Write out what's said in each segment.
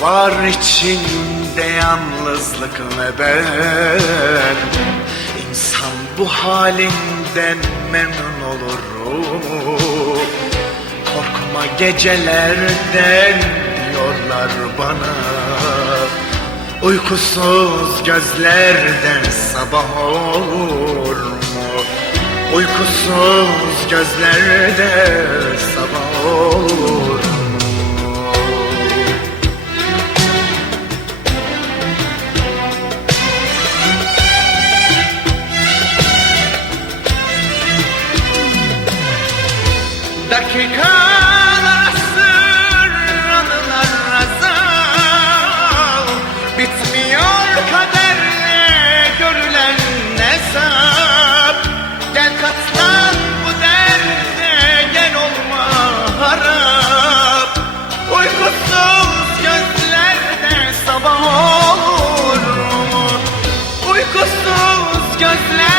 Var içinde yalnızlık ve ben İnsan bu halinden memnun olur mu? Korkma gecelerden diyorlar bana Uykusuz gözlerden sabah olur mu? Uykusuz gözlerde sabah Uykusuz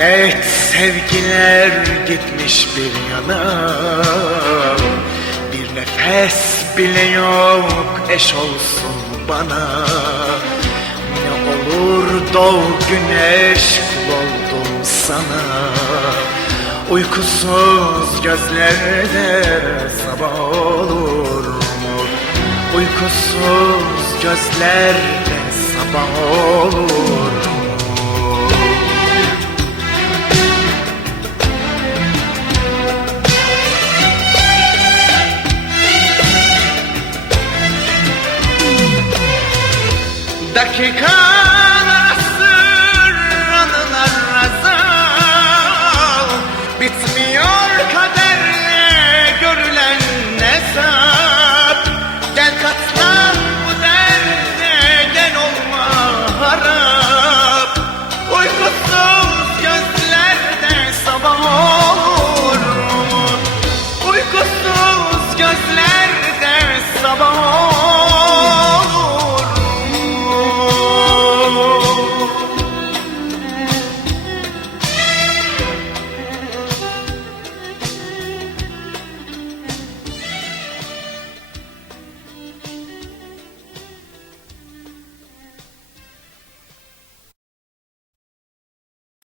Emanet sevgiler gitmiş bir yana Bir nefes bile yok eş olsun bana Ne olur doğ güneş kul oldum sana Uykusuz gözlerde sabah olur mu? Uykusuz gözlerde sabah olur mu? Dakikalar sır anılar azal. Bitmiyor kaderle görülen hesap. Gel katlan bu derde gel olma harap. Uykusuz gözlerde sabah olur. Mu? Uykusuz gözlerde sabah olur